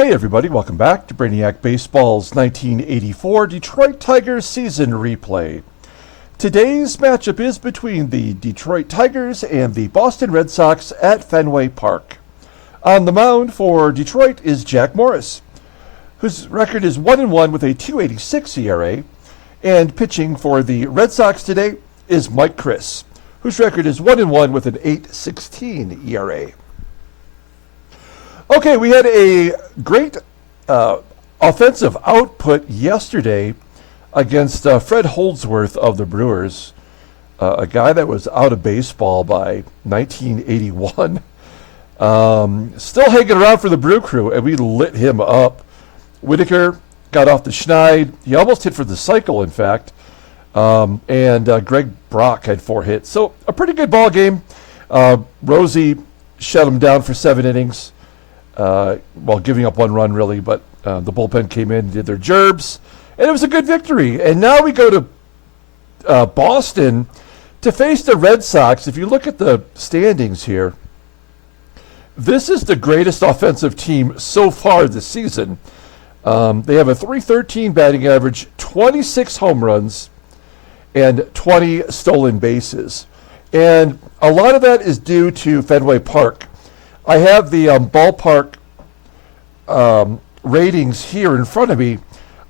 Hey everybody, welcome back to Brainiac Baseball's 1984 Detroit Tigers season replay. Today's matchup is between the Detroit Tigers and the Boston Red Sox at Fenway Park. On the mound for Detroit is Jack Morris, whose record is 1-1 with a .286 ERA, and pitching for the Red Sox today is Mike Chris, whose record is 1-1 with an .816 ERA. Okay, we had a great offensive output yesterday against Fred Holdsworth of the Brewers, a guy that was out of baseball by 1981. Still hanging around for the Brew Crew, and we lit him up. Whitaker got off the schneid. He almost hit for the cycle, in fact. And Greg Brock had 4 hits. So a pretty good ball game. Rosie shut him down for 7 innings. While giving up 1 run, really, but the bullpen came in and did their gerbs, and it was a good victory. And now we go to Boston to face the Red Sox. If you look at the standings here, this is the greatest offensive team so far this season. They have a .313 batting average, 26 home runs, and 20 stolen bases. And a lot of that is due to Fenway Park. I have the ballpark ratings here in front of me.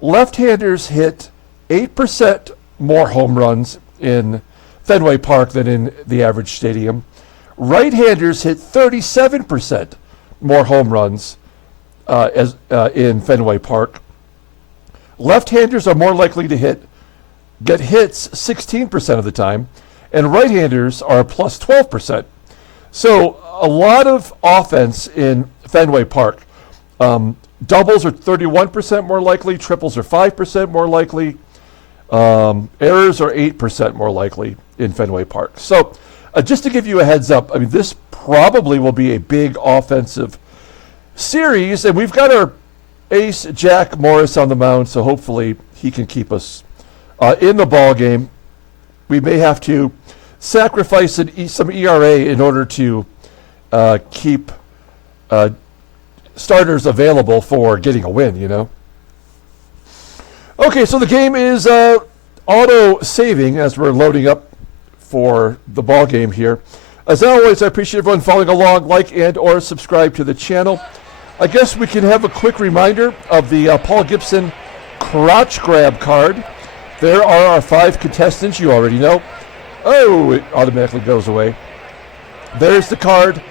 Left-handers hit 8% more home runs in Fenway Park than in the average stadium. Right-handers hit 37% more home runs in Fenway Park. Left-handers are more likely to get hits 16% of the time, and right-handers are plus 12%. So a lot of offense in Fenway Park. Doubles are 31% more likely. Triples are 5% more likely. Errors are 8% more likely in Fenway Park. So just to give you a heads up, I mean, this probably will be a big offensive series. And we've got our ace, Jack Morris, on the mound, so hopefully he can keep us in the ball game. We may have to sacrifice some ERA in order to keep starters available for getting a win, you know. Okay, so the game is auto-saving as we're loading up for the ball game here. As always, I appreciate everyone following along. Like and or subscribe to the channel. I guess we can have a quick reminder of the Paul Gibson crotch grab card. There are our 5 contestants you already know. Oh, it automatically goes away. There's the card.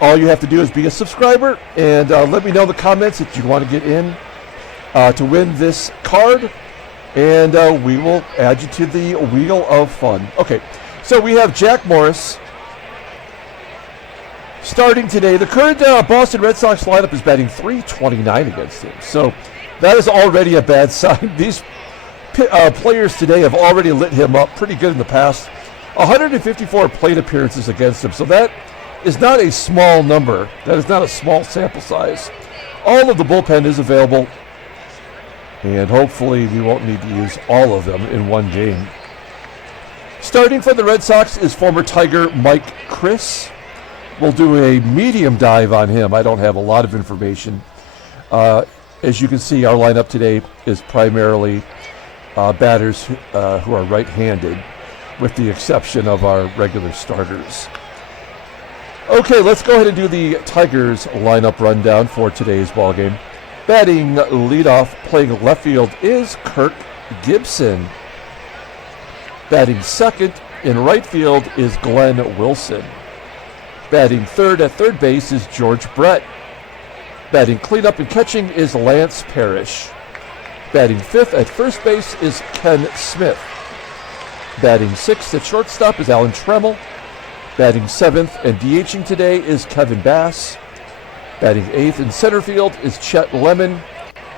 All you have to do is be a subscriber and let me know in the comments if you want to get in to win this card, and we will add you to the Wheel of Fun. Okay, so we have Jack Morris starting today. The current Boston Red Sox lineup is batting .329 against him, so that is already a bad sign. These players today have already lit him up pretty good in the past. 154 plate appearances against him, so that is not a small number. That is not a small sample size. All of the bullpen is available, and hopefully we won't need to use all of them in one game. Starting for the Red Sox is former Tiger Mike Chris. We'll do a medium dive on him. I don't have a lot of information. As you can see, our lineup today is primarily batters who are right-handed, with the exception of our regular starters. Okay, let's go ahead and do the Tigers lineup rundown for today's ballgame. Batting leadoff, playing left field, is Kirk Gibson. Batting second in right field is Glenn Wilson. Batting third at third base is George Brett. Batting cleanup and catching is Lance Parrish. Batting fifth at first base is Ken Smith. Batting sixth at shortstop is Alan Trammell. Batting seventh and DHing today is Kevin Bass. Batting eighth in center field is Chet Lemon.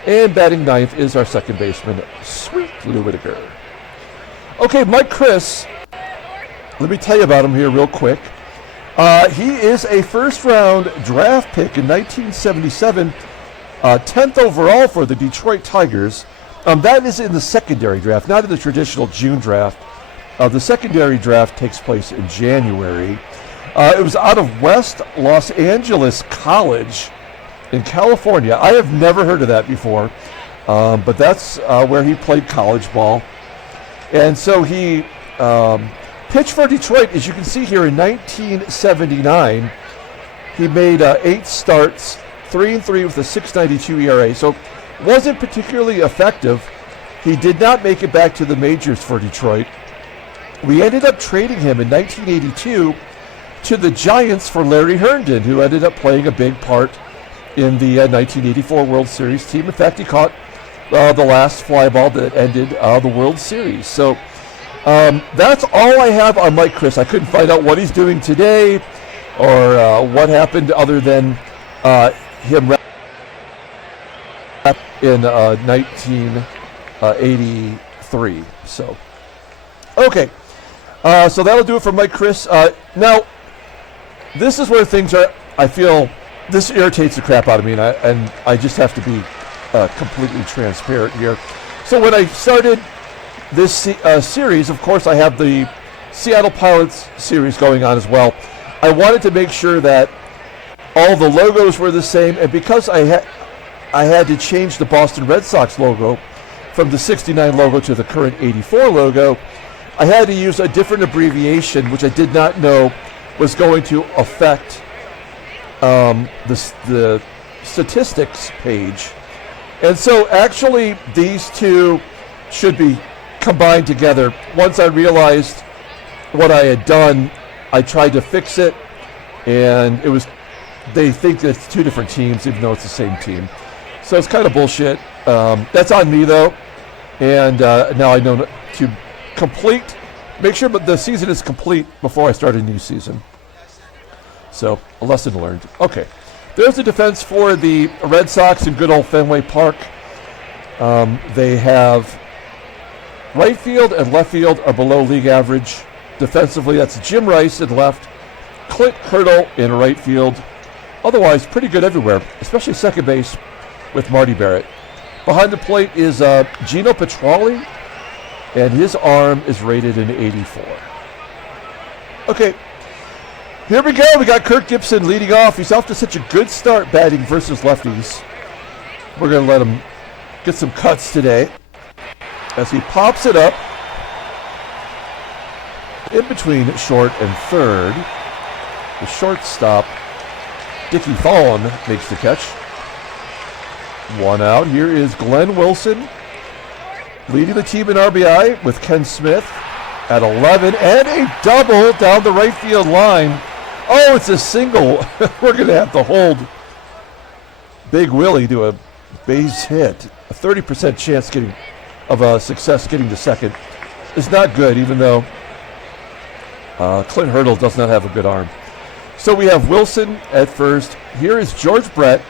And batting ninth is our second baseman, Sweet Lou Whitaker. Okay, Mike Chris, let me tell you about him here real quick. He is a first-round draft pick in 1977, 10th overall for the Detroit Tigers. That is in the secondary draft, not in the traditional June draft. The secondary draft takes place in January. It was out of West Los Angeles College in California. I have never heard of that before, but that's where he played college ball. And so he pitched for Detroit, as you can see here, in 1979. He made 8 starts, 3-3 with a 6.92 ERA. So wasn't particularly effective. He did not make it back to the majors for Detroit. We ended up trading him in 1982 to the Giants for Larry Herndon, who ended up playing a big part in the 1984 World Series team. In fact, he caught the last fly ball that ended the World Series. So that's all I have on Mike Chris. I couldn't find out what he's doing today or what happened other than him in 1983. So, okay. So that'll do it for Mike Chris. Now, this is where things are, I feel, this irritates the crap out of me, and I just have to be completely transparent here. So when I started this series, of course, I have the Seattle Pilots series going on as well. I wanted to make sure that all the logos were the same, and because I had to change the Boston Red Sox logo from the 69 logo to the current 84 logo, I had to use a different abbreviation, which I did not know was going to affect the statistics page. And so actually these two should be combined together. Once I realized what I had done, I tried to fix it, and they think that it's 2 different teams even though it's the same team. So it's kind of bullshit. That's on me though. And now I know to make sure the season is complete before I start a new season. So, a lesson learned. Okay. There's the defense for the Red Sox in good old Fenway Park. They have right field and left field are below league average. Defensively, that's Jim Rice in left, Clint Hurdle in right field. Otherwise, pretty good everywhere, especially second base with Marty Barrett. Behind the plate is Geno PETRALLI, and his arm is rated an 84. Okay, here we go. We got Kirk Gibson leading off. He's off to such a good start batting versus lefties. We're going to let him get some cuts today as he pops it up in between short and third. The shortstop, Dickie THON, makes the catch. 1 out. Here is Glenn Wilson leading the team in RBI with Ken Smith at 11, and a double down the right field line. Oh, it's a single. We're going to have to hold Big Willie to a base hit. A 30% chance of success getting to second is not good, even though Clint Hurdle does not have a good arm. So we have Wilson at first. Here is George Brett,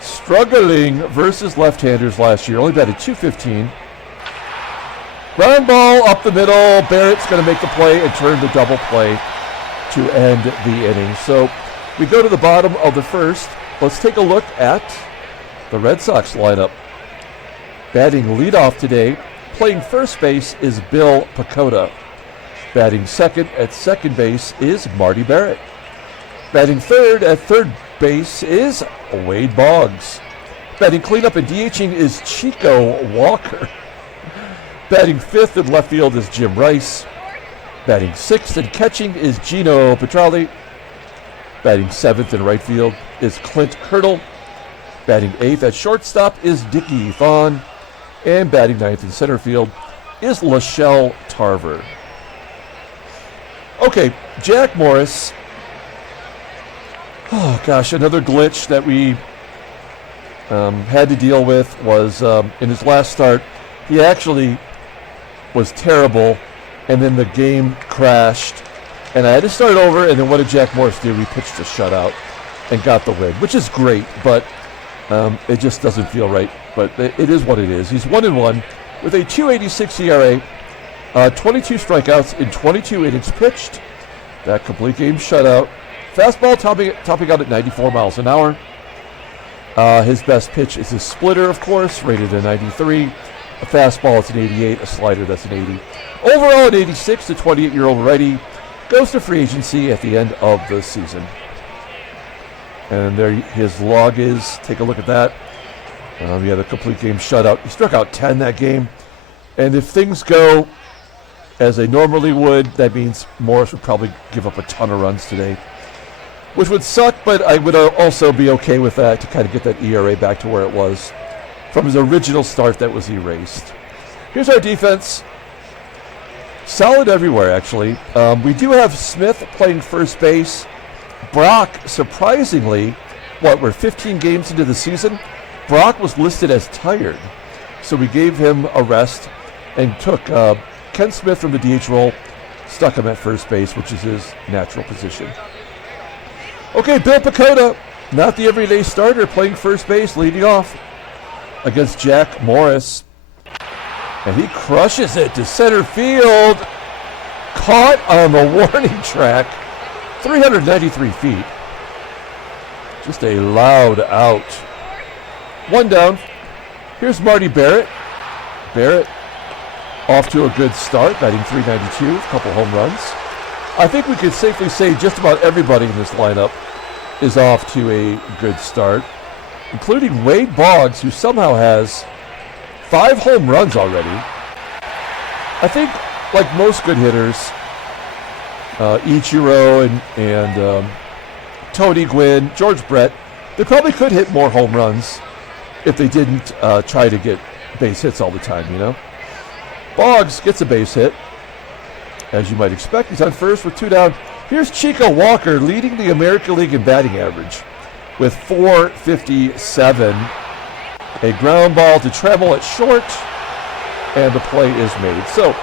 struggling versus left-handers last year. Only batted .215. Ground ball up the middle. Barrett's going to make the play and turn the double play to end the inning. So we go to the bottom of the first. Let's take a look at the Red Sox lineup. Batting leadoff today, playing first base, is Bill PECOTA. Batting second at second base is Marty Barrett. Batting third at third base is Wade Boggs. Batting cleanup and DHing is Chico Walker. Batting fifth in left field is Jim Rice. Batting sixth and catching is Geno PETRALLI. Batting seventh in right field is Clint Hurdle. Batting eighth at shortstop is Dickie THON. And batting ninth in center field is Shelle Tarver. Okay, Jack Morris. Oh gosh, another glitch that we had to deal with was in his last start. He actually was terrible, and then the game crashed, and I had to start over. And then what did Jack Morris do? He pitched a shutout and got the win, which is great, but it just doesn't feel right. But it is what it is. He's 1-1 with a 2.86 ERA, 22 strikeouts in 22 innings pitched. That complete game shutout. Fastball topping out at 94 miles an hour. His best pitch is his splitter, of course, rated a 93. A fastball, it's an 88. A slider, that's an 80. Overall, an 86. The 28-year-old righty goes to free agency at the end of the season. And there his log is. Take a look at that. He had a complete game shutout. He struck out 10 that game. And if things go as they normally would, that means Morris would probably give up a ton of runs today, which would suck, but I would also be okay with that to kind of get that ERA back to where it was from his original start that was erased. Here's our defense. Solid everywhere, actually. We do have Smith playing first base. Brock, surprisingly, we're 15 games into the season? Brock was listed as tired, so we gave him a rest and took Ken Smith from the DH role, stuck him at first base, which is his natural position. Okay, Bill PECOTA, not the everyday starter, playing first base, leading off against Jack Morris. And he crushes it to center field. Caught on the warning track, 393 feet. Just a loud out. One down. Here's Marty Barrett. Barrett off to a good start, batting 392, a couple home runs. I think we could safely say just about everybody in this lineup is off to a good start, including Wade Boggs, who somehow has 5 home runs already. I think, like most good hitters, Ichiro and Tony Gwynn, George Brett, they probably could hit more home runs if they didn't try to get base hits all the time, you know? Boggs gets a base hit, as you might expect. He's on first with 2 down. Here's Chico Walker leading the American League in batting average with 457. A ground ball to TRAMMELL at short, and the play is made. So,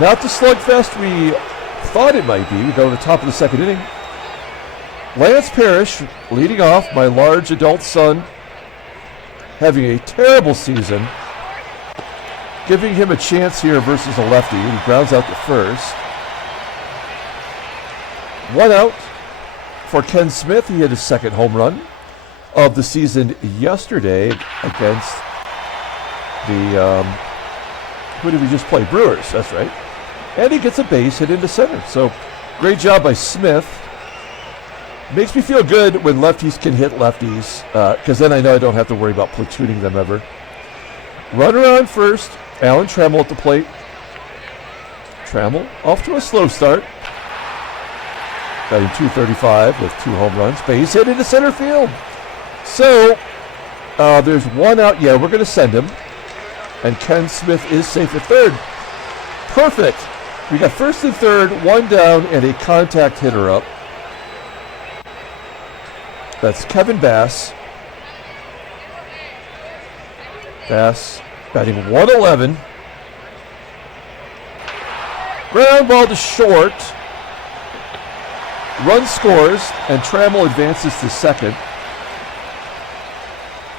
not the slugfest we thought it might be. We go to the top of the second inning. Lance Parrish leading off, my large adult son, having a terrible season. Giving him a chance here versus a lefty. He grounds out to first. 1 out for Ken Smith. He hit his second home run of the season yesterday against the, who did we just play? Brewers, that's right. And he gets a base hit into center. So great job by Smith. Makes me feel good when lefties can hit lefties, because then I know I don't have to worry about platooning them ever. Runner on first. Alan Trammell at the plate. Trammell off to a slow start. Batting 235 with 2 home runs. Base hit into center field. So, there's 1 out. Yeah, we're going to send him. And Ken Smith is safe at third. Perfect. We got first and third, 1 down, and a contact hitter up. That's Kevin Bass. Bass batting 111. Ground ball to short. Run scores, and TRAMMELL advances to second.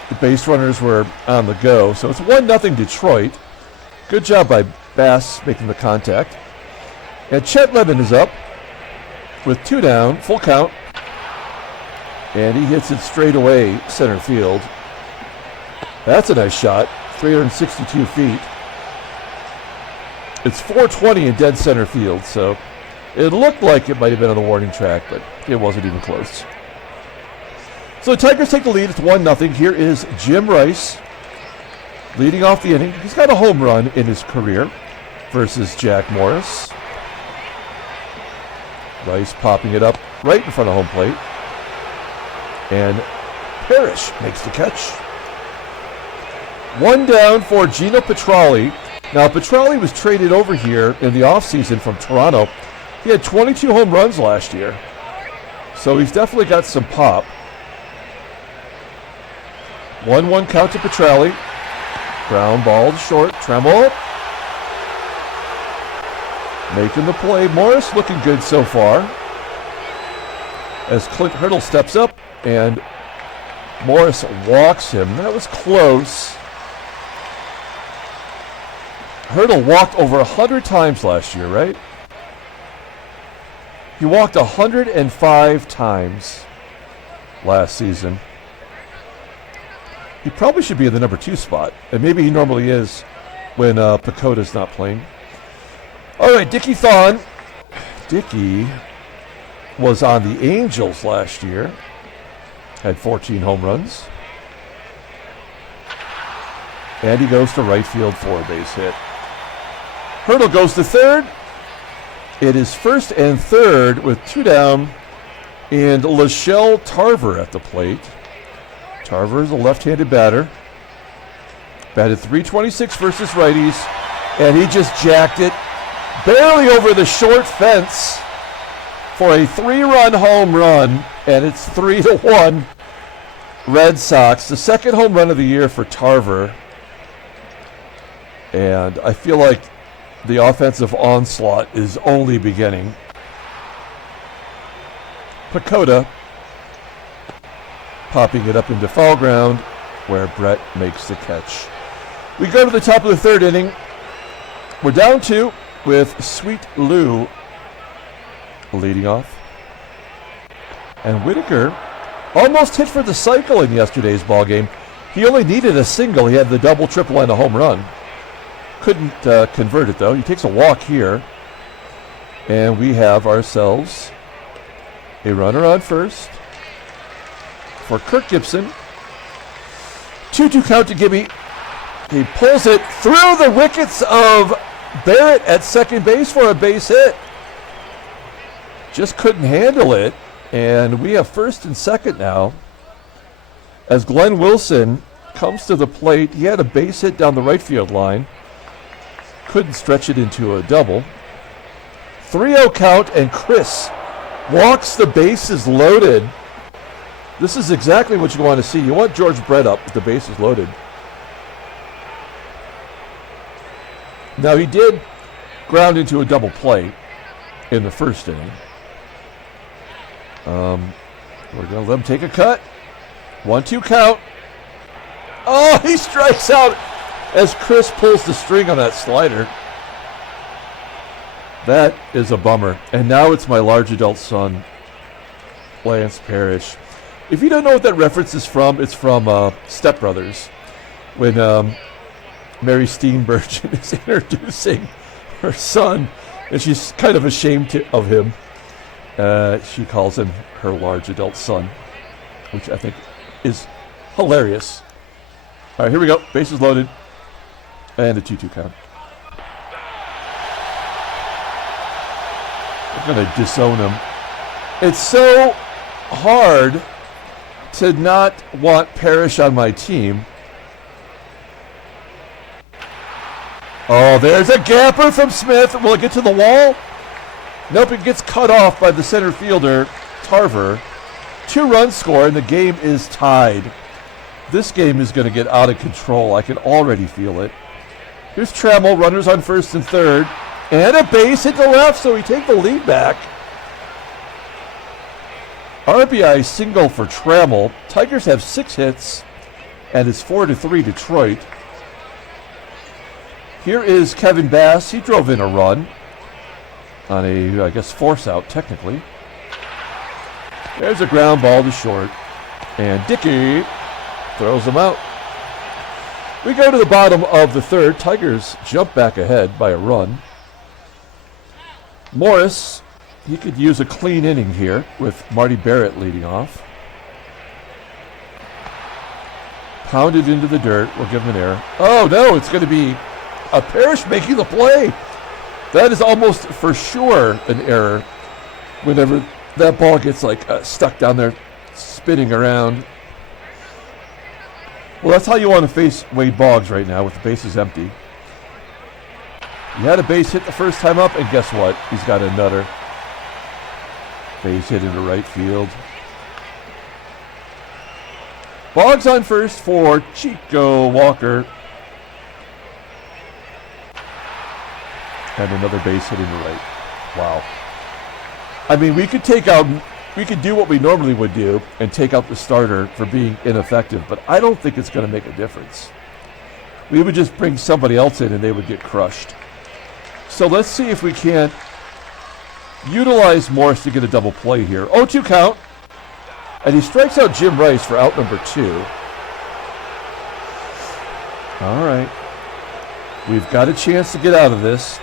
The base runners were on the go, so it's 1-0 Detroit. Good job by Bass making the contact. And Chet is up with 2 down, full count. And he hits it straight away center field. That's a nice shot, 362 feet. It's 420 in dead center field, so it looked like it might have been on the warning track, but it wasn't even close. So the Tigers take the lead. It's 1-0. Here is Jim Rice leading off the inning. He's got a home run in his career versus Jack Morris. Rice popping it up right in front of home plate. And Parrish makes the catch. 1 down for Geno PETRALLI. Now, PETRALLI was traded over here in the offseason from Toronto. He had 22 home runs last year. So he's definitely got some pop. 1-1 count to PETRALLI. Ground ball to short. TRAMMELL making the play. Morris looking good so far. As Clint Hurdle steps up and Morris walks him. That was close. Hurdle walked over 100 times last year, right? He walked 105 times last season. He probably should be in the number 2 spot, and maybe he normally is when PECOTA's not playing. All right, Dickie THON. Dickie was on the Angels last year. Had 14 home runs. And he goes to right field for a base hit. Hurdle goes to third. It is first and third with 2 down. And Shelle Tarver at the plate. Tarver is a left-handed batter. Batted .326 versus righties. And he just jacked it barely over the short fence for a 3-run home run. And it's 3-1 Red Sox. The second home run of the year for Tarver. And I feel like the offensive onslaught is only beginning. PECOTA popping it up into foul ground where Brett makes the catch. We go to the top of the third inning. We're down 2 with Sweet Lou leading off. And Whitaker almost hit for the cycle in yesterday's ball game. He only needed a single. He had the double, triple, and a home run. Couldn't convert it, though. He takes a walk here. And we have ourselves a runner on first for Kirk GIBSON. 2-2 count to Gibby. He pulls it through the wickets of Barrett at second base for a base hit. Just couldn't handle it. And we have first and second now as Glenn Wilson comes to the plate. He had a base hit down the right field line. Couldn't stretch it into a double. 3-0 count, and Chris walks the bases loaded. This is exactly what you want to see. You want George Brett up with the bases loaded. Now, he did ground into a double play in the first inning. We're going to let him take a cut. 1-2 count. Oh, he strikes out as Chris pulls the string on that slider. That is a bummer. And now it's my large adult son, Lance Parrish. If you don't know what that reference is from, it's from Step Brothers. When Mary Steenburgen is introducing her son, and she's kind of ashamed of him. She calls him her large adult son, which I think is hilarious. All right, here we go. Bases loaded. And a 2-2 count. We're going to disown him. It's so hard to not want Parrish on my team. Oh, there's a gapper from Smith. Will it get to the wall? Nope, it gets cut off by the center fielder, Tarver. 2-run score, and the game is tied. This game is going to get out of control. I can already feel it. Here's Trammell, runners on first and third. And a base hit to left, so we take the lead back. RBI single for Trammell. Tigers have 6 hits, and it's 4-3 Detroit. Here is Kevin Bass. He drove in a run on a, I guess, force out, technically. There's a ground ball to short. And Dickie throws him out. We go to the bottom of the third. Tigers jump back ahead by a run. Morris, he could use a clean inning here with Marty Barrett leading off. Pounded into the dirt. We'll give him an error. Oh, no, it's going to be a Parrish making the play. That is almost for sure an error whenever that ball gets stuck down there spinning around. Well, that's how you want to face Wade Boggs right now with the bases empty. He had a base hit the first time up, and guess what? He's got another base hit into right field. Boggs on first for Chico Walker. And another base hit into right. Wow. I mean, we could do what we normally would do and take out the starter for being ineffective, but I don't think it's going to make a difference. We would just bring somebody else in and they would get crushed. So let's see if we can't utilize Morris to get a double play here. 0-2 count. And he strikes out Jim Rice for out number 2. All right. We've got a chance to get out of this.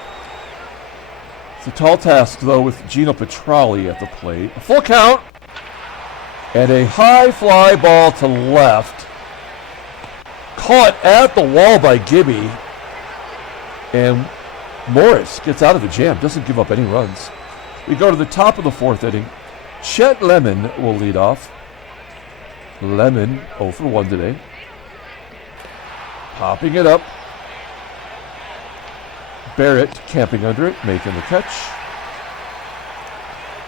It's a tall task, though, with Geno PETRALLI at the plate. A full count. And a high fly ball to left. Caught at the wall by Gibby. And Morris gets out of the jam, doesn't give up any runs. We go to the top of the fourth inning. Chet Lemon will lead off. Lemon 0 for 1 today. Popping it up. Barrett camping under it, making the catch.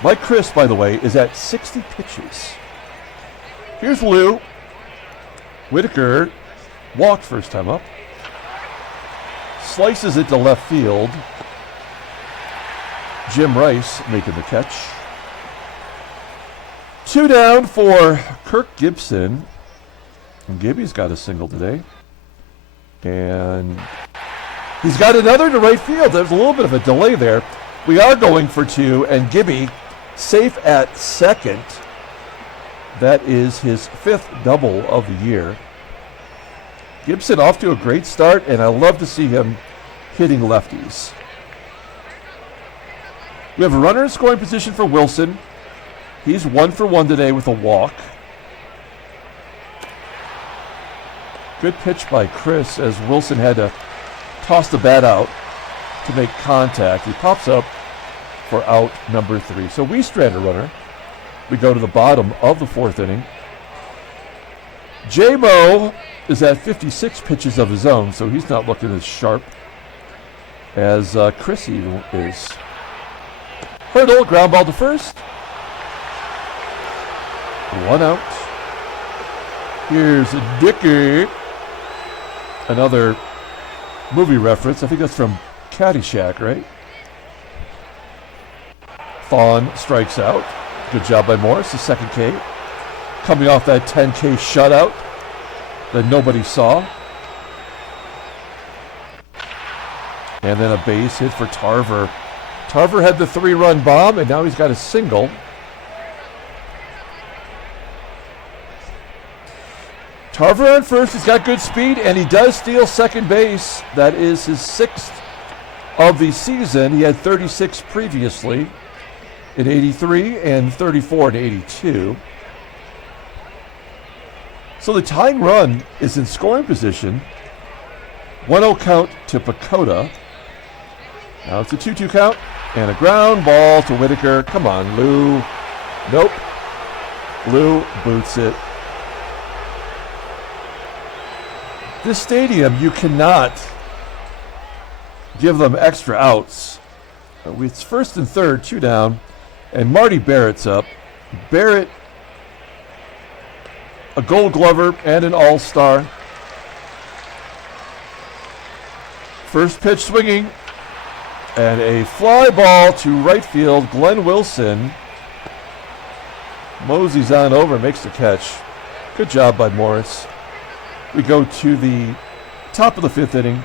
Mike Chris, by the way, is at 60 pitches. Here's Lou. Whitaker walked first time up. Slices it to left field. Jim Rice making the catch. 2 down for Kirk Gibson. And Gibby's got a single today. And he's got another to right field. There's a little bit of a delay there. We are going for 2, and Gibby safe at second. That is his 5th double of the year. Gibson off to a great start, and I love to see him hitting lefties. We have a runner in scoring position for Wilson. He's 1 for 1 today with a walk. Good pitch by Chris as Wilson had to toss the bat out to make contact. He pops up for out number 3. So we strand a runner. We go to the bottom of the 4th inning. J-Mo is at 56 pitches of his own, so he's not looking as sharp as Chris even is. Hurdle, ground ball to first. 1 out. Here's Dickie. Another movie reference. I think that's from Caddyshack, right? THON strikes out. Good job by Morris, the 2nd K. Coming off that 10K shutout that nobody saw. And then a base hit for Tarver. Tarver had the 3-run bomb, and now he's got a single. Tarver on first, he's got good speed, and he does steal second base. That is his 6th of the season. He had 36 previously in 83 and 34 in 82. So the tying run is in scoring position. 1-0 count to PECOTA. Now it's a 2-2 count and a ground ball to Whitaker. Come on, Lou. Nope. Lou boots it. This stadium, you cannot give them extra outs. It's 1st and 3rd, 2 down, and Marty Barrett's up. Barrett, a Gold Glover and an All-Star. First pitch swinging, and a fly ball to right field. Glenn Wilson moseys on over, makes the catch. Good job by Morris. We go to the top of the 5th inning.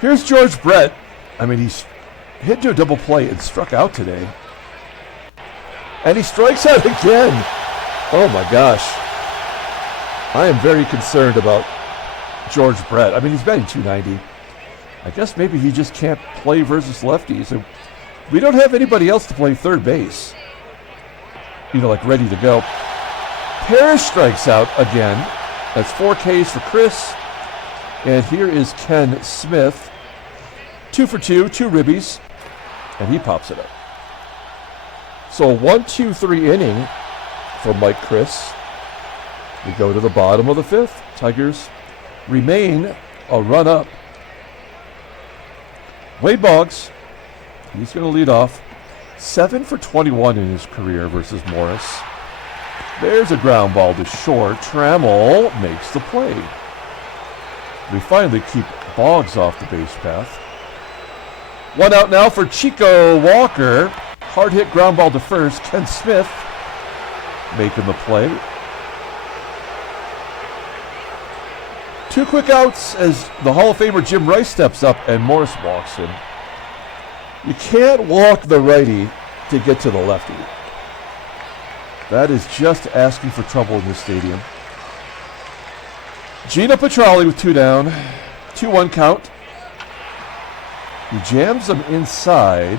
Here's George Brett. I mean, he's hit to a double play and struck out today. And he strikes out again. Oh my gosh. I am very concerned about George Brett. I mean, he's batting .290. I guess maybe he just can't play versus lefties. And we don't have anybody else to play third base. You know, like ready to go. Parrish strikes out again. That's 4 Ks for Chris. And here is Ken Smith. 2 for 2, 2 ribbies. And he pops it up. So a 1-2-3 inning for Mike Chris. We go to the bottom of the 5th. Tigers remain a run up. Wade Boggs, he's going to lead off. 7 for 21 in his career versus Morris. There's a ground ball to short. Trammell makes the play. We finally keep Boggs off the base path. 1 out now for Chico Walker. Hard hit ground ball to first. Ken Smith making the play. 2 quick outs as the Hall of Famer Jim Rice steps up and Morris walks in. You can't walk the righty to get to the lefty. That is just asking for trouble in this stadium. Geno PETRALLI with 2 down. 2-1 count. He jams them inside.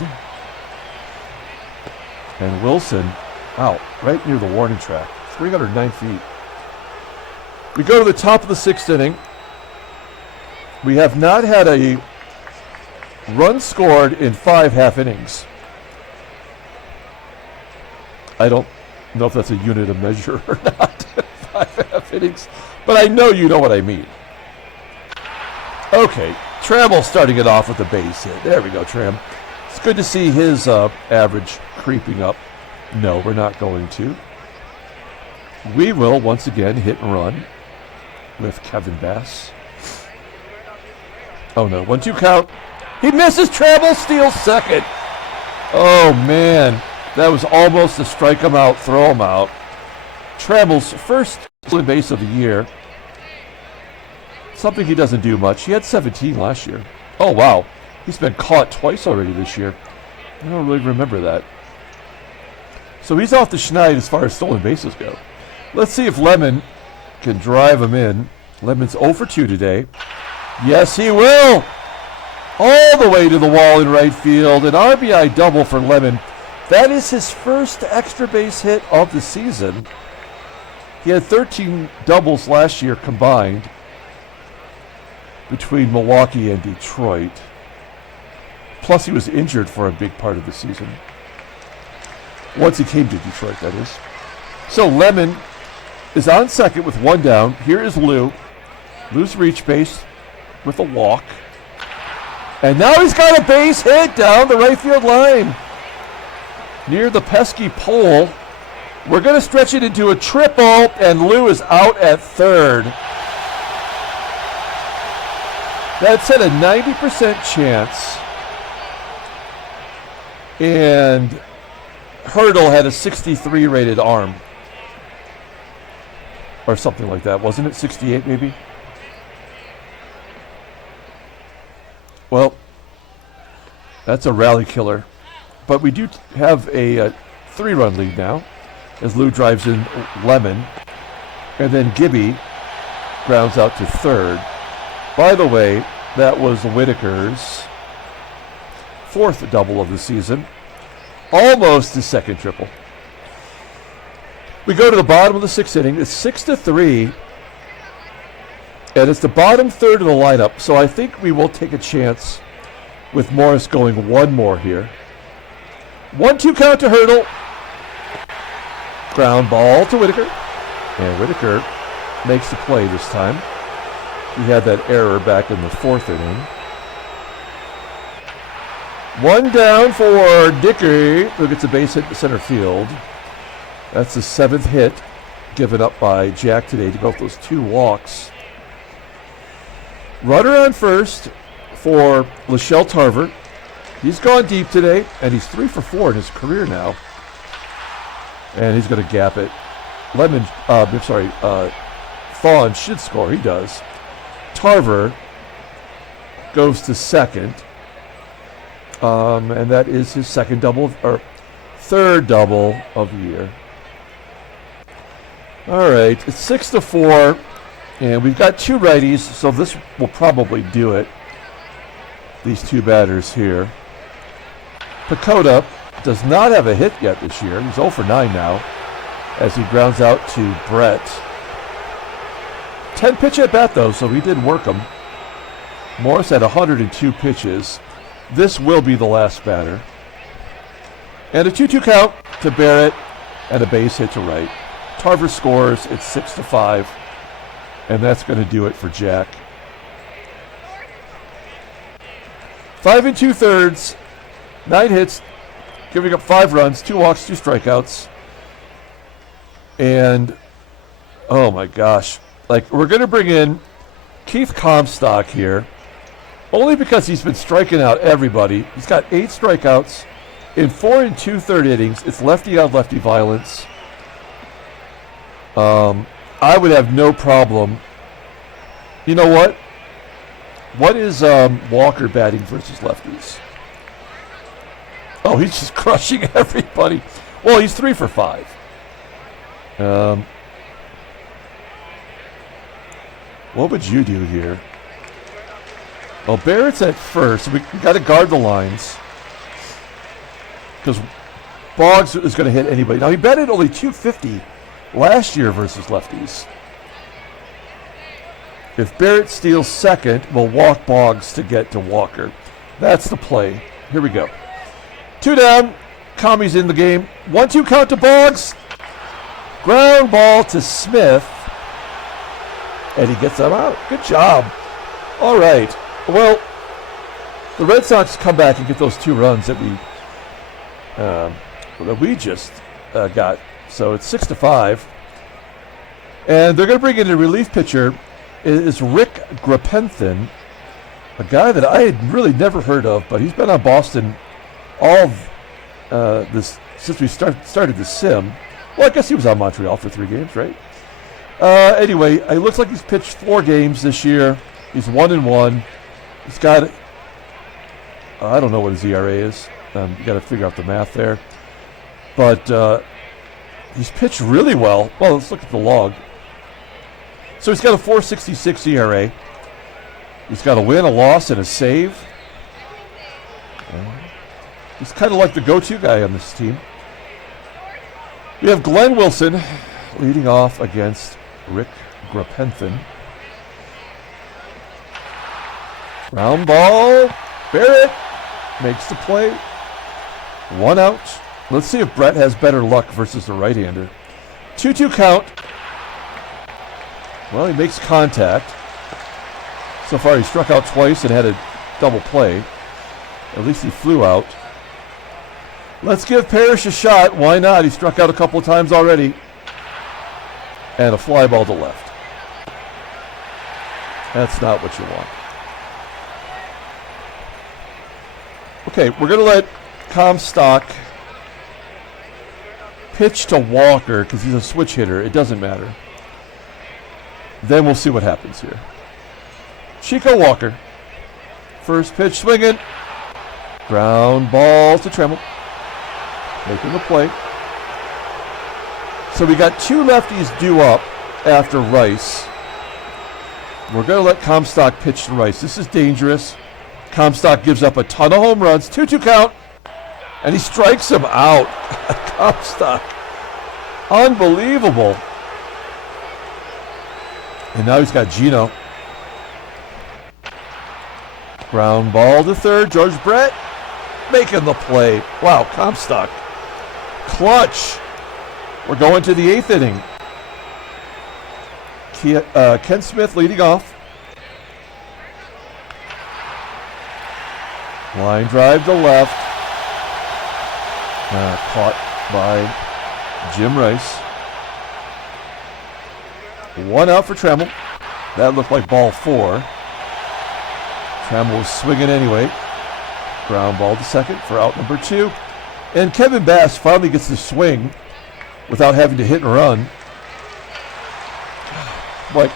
And Wilson out right near the warning track. 309 feet. We go to the top of the 6th inning. We have not had a run scored in 5 half innings. I don't know if that's a unit of measure or not. 5 half innings. But I know you know what I mean. Okay, Trammell starting it off with a base hit. There we go, Tram. It's good to see his average creeping up. No, we're not going to. We will once again hit and run with Kevin Bass. Oh no, 1-2 count. He misses. Trammell steals second. Oh man, that was almost a strike him out, throw him out. Trammell's first stolen base of the year. Something he doesn't do much. He had 17 last year. Oh wow, he's been caught twice already this year. I don't really remember that. So he's off the schneid as far as stolen bases go. Let's see if Lemon can drive him in. Lemon's 0 for 2 today. Yes, he will. All the way to the wall in right field. An RBI double for Lemon. That is his first extra base hit of the season. He had 13 doubles last year combined between Milwaukee and Detroit. Plus he was injured for a big part of the season. Once he came to Detroit, that is. So Lemon is on second with 1 down. Here is Lou. Lou's reach base with a walk. And now he's got a base hit down the right field line. Near the pesky pole. We're going to stretch it into a triple, and Lou is out at third. That's at a 90% chance. And Hurdle had a 63 rated arm. Or something like that. Wasn't it 68 maybe? Well, that's a rally killer. But we do have a 3-run lead now as Lou drives in Lemon. And then Gibby grounds out to third. By the way, that was Whitaker's 4th double of the season. Almost his 2nd triple. We go to the bottom of the 6th inning. It's 6-3. And it's the bottom third of the lineup. So I think we will take a chance with Morris going one more here. 1-2 count to Hurdle. Ground ball to Whitaker. And Whitaker makes the play this time. He had that error back in the 4th inning. 1 down for Dickie, who gets a base hit to center field. That's the 7th hit given up by Jack today to go with those 2 walks. Runner on first for Shelle Tarver. He's gone deep today, and he's 3 for 4 in his career now. And he's going to gap it. THON should score. He does. Tarver goes to second. And that is his 2nd double, or 3rd double of the year. All right, it's 6-4, and we've got 2 righties, so this will probably do it. These 2 batters here. PECOTA does not have a hit yet this year. He's 0 for 9 now, as he grounds out to Brett. 10 pitch at bat though, so he did work him. Morris had 102 pitches. This will be the last batter. And a 2-2 count to Barrett and a base hit to right. Tarver scores. It's 6-5. And that's going to do it for Jack. 5 2/3. 9 hits. Giving up 5 runs. 2 walks, 2 strikeouts. And, oh my gosh. Like, we're going to bring in Keith Comstock here. Only because he's been striking out everybody. He's got 8 strikeouts in 4 2/3 innings. It's lefty on lefty violence. I would have no problem. You know what? What is Walker batting versus lefties? Oh, he's just crushing everybody. Well, he's 3 for 5. What would you do here? Well, Barrett's at first. We got to guard the lines because Boggs is going to hit anybody. Now, he batted only 250 last year versus lefties. If Barrett steals second, we'll walk Boggs to get to Walker. That's the play. Here we go. 2 down. Comey's in the game. 1-2 count to Boggs. Ground ball to Smith. And he gets them out. Good job. All right. Well, the Red Sox come back and get those 2 runs that we just got. So it's 6-5. And they're going to bring in a relief pitcher. Is Rick Grapenthin, a guy that I had really never heard of, but he's been on Boston all of this since we started the sim. Well, I guess he was on Montreal for 3 games, right? Anyway, it looks like he's pitched 4 games this year. He's 1-1. He's got, I don't know what his ERA is. You got to figure out the math there. But he's pitched really well. Well, let's look at the log. So he's got a 4.66 ERA. He's got a win, a loss, and a save. He's kind of like the go-to guy on this team. We have Glenn Wilson leading off against Rick Grapenthin. Round ball. Barrett makes the play. 1 out. Let's see if Brett has better luck versus the right-hander. 2-2 count. Well, he makes contact. So far, he struck out twice and had a double play. At least he flew out. Let's give Parrish a shot. Why not? He struck out a couple of times already. And a fly ball to left. That's not what you want. Okay, we're going to let Comstock pitch to Walker because he's a switch hitter. It doesn't matter. Then we'll see what happens here. Chico Walker. First pitch swinging. Ground ball to Trammell. Making the play. So we got 2 lefties due up after Rice. We're going to let Comstock pitch to Rice. This is dangerous. Comstock gives up a ton of home runs. 2-2 count. And he strikes him out. Comstock. Unbelievable. And now he's got Geno. Ground ball to third. George Brett making the play. Wow, Comstock. Clutch. We're going to the 8th inning. Ken Smith leading off. Line drive to left. Caught by Jim Rice. 1 out for Trammell. That looked like ball 4. Trammell was swinging anyway. Ground ball to second for out number 2. And Kevin Bass finally gets the swing without having to hit and run. Like,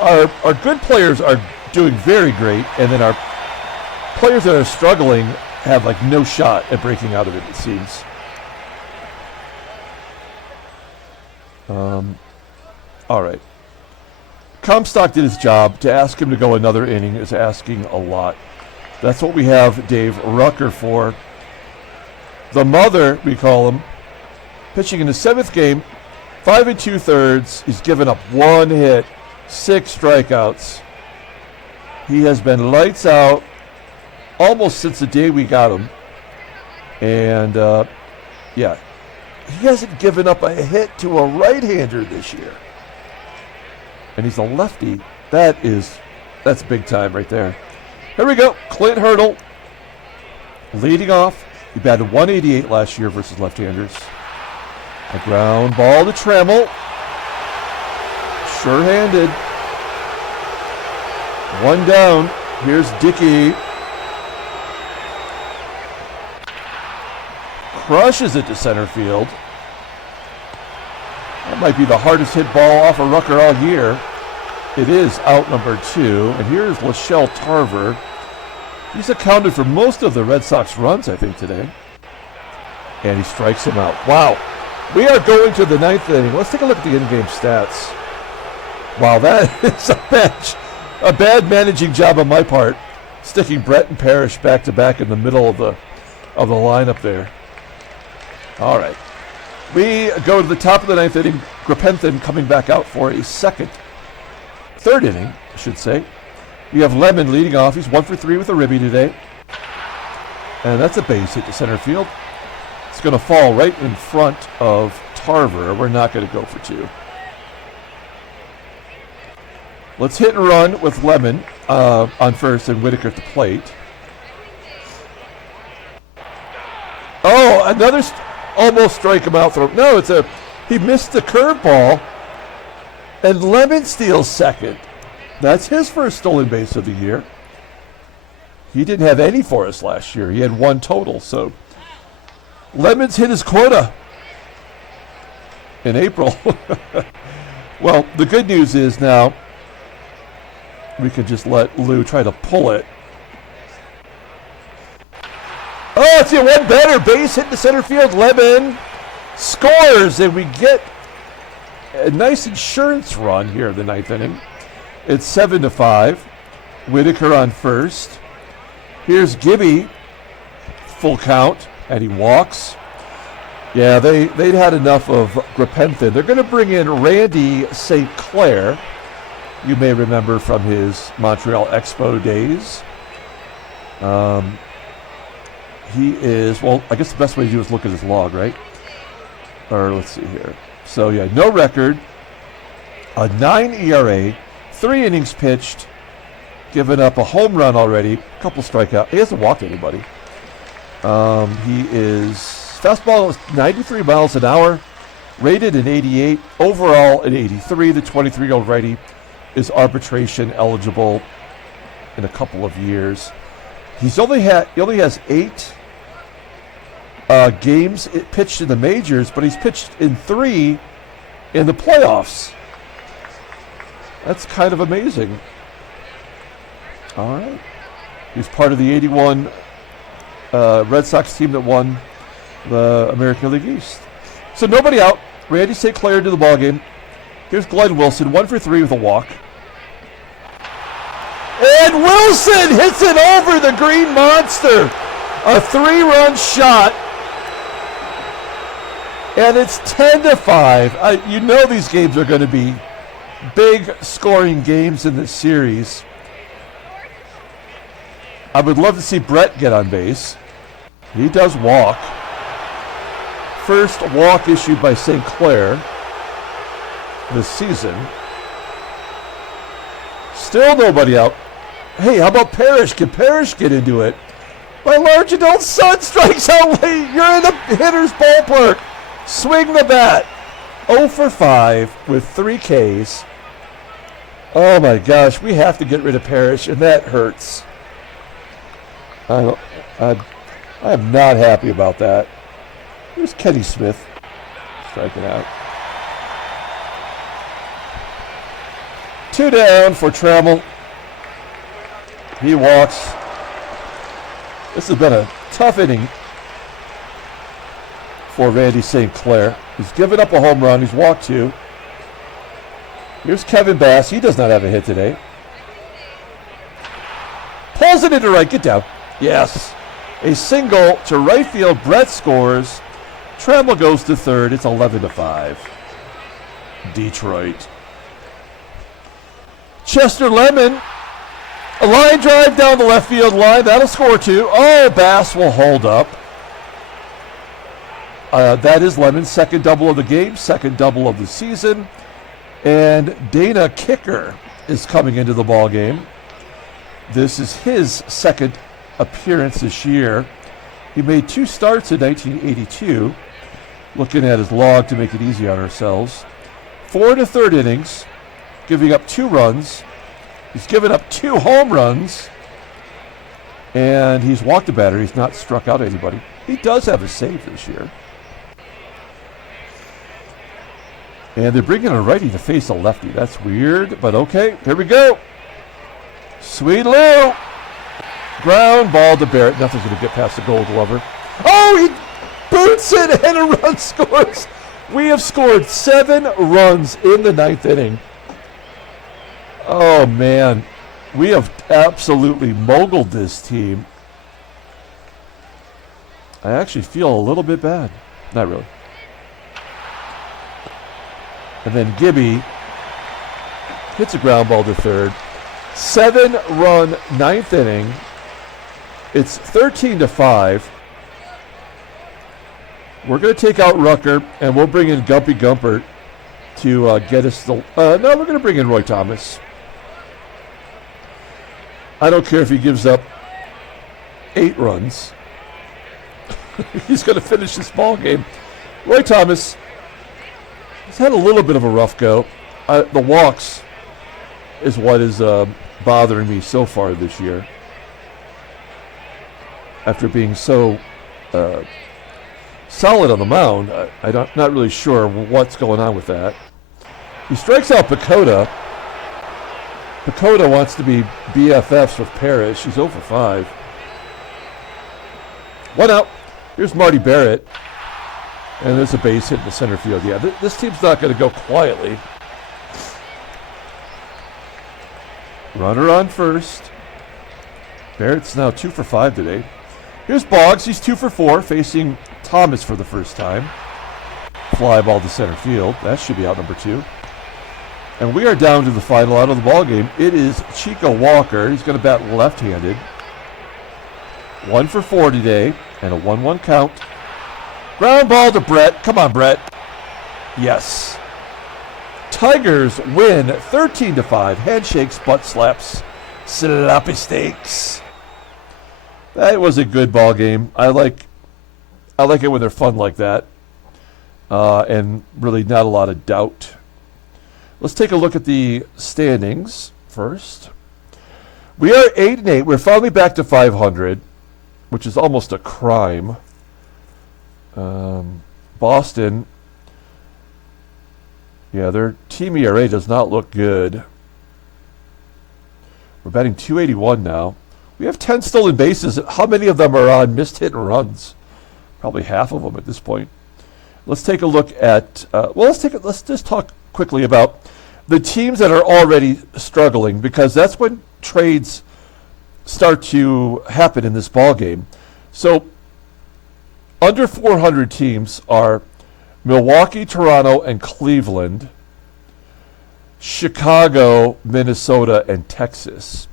our good players are doing very great, and then our players that are struggling have like no shot at breaking out of it seems. All right. Comstock did his job. To ask him to go another inning is asking a lot. That's what we have Dave Rucker for. The mother, we call him, pitching in his 7th game, 5 2/3. He's given up 1 hit, 6 strikeouts. He has been lights out almost since the day we got him. And, yeah, he hasn't given up a hit to a right-hander this year. And he's a lefty. That's big time right there. Here we go. Clint Hurdle leading off. He batted 188 last year versus left-handers. A ground ball to Trammell. Sure-handed. 1 down. Here's Dickie. Crushes it to center field. That might be the hardest hit ball off of Rucker all year. It is out number 2. And here's LaShelle Tarver. He's accounted for most of the Red Sox runs, I think, today. And he strikes him out. Wow. We are going to the 9th inning. Let's take a look at the in-game stats. Wow, that is a bad managing job on my part, sticking Brett and Parrish back-to-back in the middle of the lineup there. All right. We go to the top of the ninth inning. Grapenthin coming back out for a third inning, I should say. We have Lemon leading off. He's 1 for 3 with a ribby today. And that's a base hit to center field. It's going to fall right in front of Tarver. We're not going to go for 2. Let's hit and run with Lemon on first and Whitaker at the plate. Oh, another almost strike him out throw. No, he missed the curveball, and Lemon steals second. That's his first stolen base of the year. He didn't have any for us last year. He had 1 total, so Lemon's hit his quota in April. Well, the good news is now we could just let Lou try to pull it. Oh, it's one better. Base hit to center field. Lemon scores, and we get a nice insurance run here in the ninth inning. It's 7-5. Whitaker on first. Here's Gibby. Full count, and he walks. Yeah, they'd had enough of Grapenthin. They're going to bring in Randy St. Clair. You may remember from his Montreal Expo days. He is, well, I guess the best way to do is look at his log, right? Or let's see here. So, yeah, no record, a 9 ERA, 3 innings pitched, given up a home run already, a couple strikeouts. He hasn't walked anybody. He is, fastball is 93 miles an hour, rated an 88, overall an 83. The 23-year-old righty is arbitration eligible in a couple of years. He only has 8 games pitched in the majors, but he's pitched in 3 in the playoffs. That's kind of amazing. All right. He's part of the 81 Red Sox team that won the American League East. So nobody out. Randy St. Clair to the ballgame. Here's Glenn Wilson, 1 for 3 with a walk. And Wilson hits it over the Green Monster. A 3-run shot. And it's 10-5. You know these games are going to be big scoring games in this series. I would love to see Brett get on base. He does walk. First walk issued by St. Clair this season. Still nobody out. Hey, how about Parrish? Can Parrish get into it? My large adult son strikes out late. You're in the hitter's ballpark. Swing the bat. 0 for 5 with 3 Ks. Oh my gosh, we have to get rid of Parrish, and that hurts. I am not happy about that. Here's Kenny Smith striking out. 2 down for Trammell. He walks. This has been a tough inning for Randy St. Clair. He's given up a home run. He's walked 2. Here's Kevin Bass. He does not have a hit today. Pulls it into right. Get down. Yes. A single to right field. Brett scores. Trammell goes to third. It's 11-5. Detroit. Chester Lemon. A line drive down the left field line. That'll score 2. Oh, Bass will hold up. That is Lemon's second double of the game, second double of the season. And Dana Kicker is coming into the ball game. This is his second appearance this year. He made 2 starts in 1982. Looking at his log to make it easy on ourselves. 4 1/3 innings, giving up 2 runs. He's given up 2 home runs. And he's walked a batter. He's not struck out anybody. He does have a save this year. And they're bringing a righty to face a lefty. That's weird, but okay. Here we go. Sweet Lou. Ground ball to Barrett. Nothing's going to get past the Gold Glover. Oh, he boots it and a run scores. We have scored 7 runs in the 9th inning. Oh, man. We have absolutely moguled this team. I actually feel a little bit bad. Not really. And then Gibby hits a ground ball to third. 7-run ninth inning. It's 13-5. We're going to take out Rucker, and we'll bring in Gumpy Gumpert to get us the... no, we're going to bring in Roy Thomas. I don't care if he gives up 8 runs. He's going to finish this ball game. Roy Thomas has had a little bit of a rough go. The walks is what is bothering me so far this year. After being so solid on the mound, I'm not really sure what's going on with that. He strikes out PECOTA. PECOTA wants to be BFFs with Parrish. He's 0 for 5. 1 out. Here's Marty Barrett. And there's a base hit in the center field. Yeah, this team's not going to go quietly. Runner on first. Barrett's now 2 for 5 today. Here's Boggs. He's 2 for 4, facing Thomas for the first time. Fly ball to center field. That should be out number 2. And we are down to the final out of the ball game. It is Chico Walker. He's going to bat left-handed. 1 for 4 today, and a 1-1 count. Ground ball to Brett. Come on, Brett. Yes. Tigers win 13-5. Handshakes, butt slaps, sloppy steaks. That was a good ball game. I like it when they're fun like that, and really not a lot of doubt. Let's take a look at the standings first. We are 8-8. We're finally back to 500, which is almost a crime. Boston, yeah, their team ERA does not look good. We're batting .281 now. We have 10 stolen bases. How many of them are on missed hit and runs? Probably half of them at this point. Let's take a look at. Let's just talk quickly about the teams that are already struggling, because that's when trades start to happen in this ball game. So, under 400 teams are Milwaukee, Toronto, and Cleveland, Chicago, Minnesota, and Texas.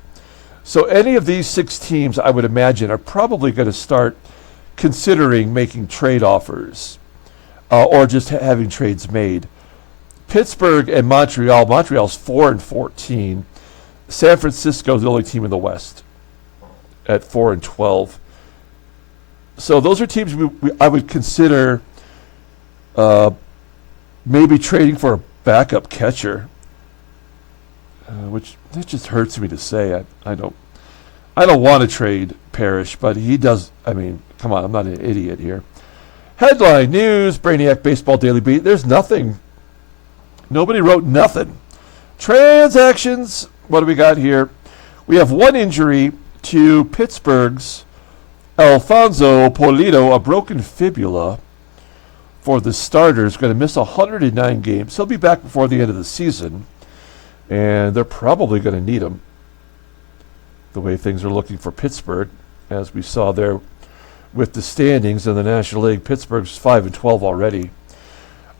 So any of these 6 teams, I would imagine, are probably going to start considering making trade offers or just having trades made. Pittsburgh and Montreal. Montreal's 4-14. San Francisco is the only team in the West at 4-12. So those are teams I would consider maybe trading for a backup catcher, which it just hurts me to say. I don't want to trade Parrish, but he does. I mean, come on, I'm not an idiot here. Headline news: Brainiac Baseball Daily Beat. There's nothing. Nobody wrote nothing. Transactions. What do we got here? We have 1 injury to Pittsburgh's Alfonso Polito, a broken fibula for the starters. Going to miss 109 games. He'll be back before the end of the season, and they're probably going to need him the way things are looking for Pittsburgh, as we saw there with the standings in the National League. Pittsburgh's 5-12 already.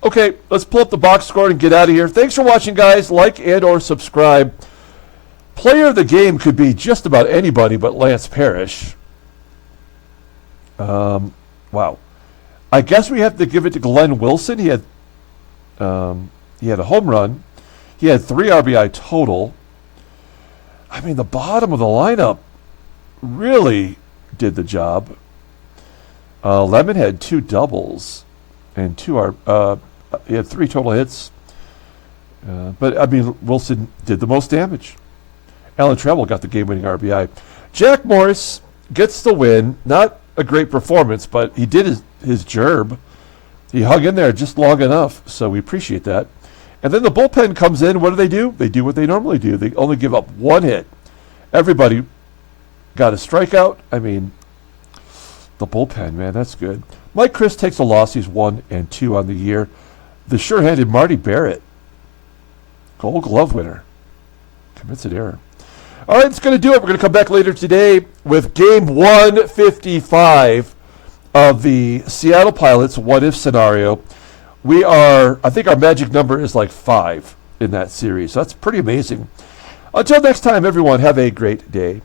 Okay, let's pull up the box score and get out of here. Thanks for watching, guys. Like and or subscribe. Player of the game could be just about anybody but Lance Parrish. Wow. I guess we have to give it to Glenn Wilson. He had a home run. He had 3 RBI total. I mean, the bottom of the lineup really did the job. Lemon had 2 doubles and he had 3 total hits. But, I mean, Wilson did the most damage. Alan Trammell got the game-winning RBI. Jack Morris gets the win. Not a great performance, but he did his gerb. He hung in there just long enough, so we appreciate that. And then the bullpen comes in. What do? They do what they normally do. They only give up 1 hit. Everybody got a strikeout. I mean, the bullpen, man, that's good. Mike Chris takes a loss. He's 1-2 on the year. The sure-handed Marty Barrett, Gold Glove winner, commits an error. All right, that's going to do it. We're going to come back later today with Game 155 of the Seattle Pilots What If scenario. I think our magic number is like 5 in that series. So that's pretty amazing. Until next time, everyone, have a great day.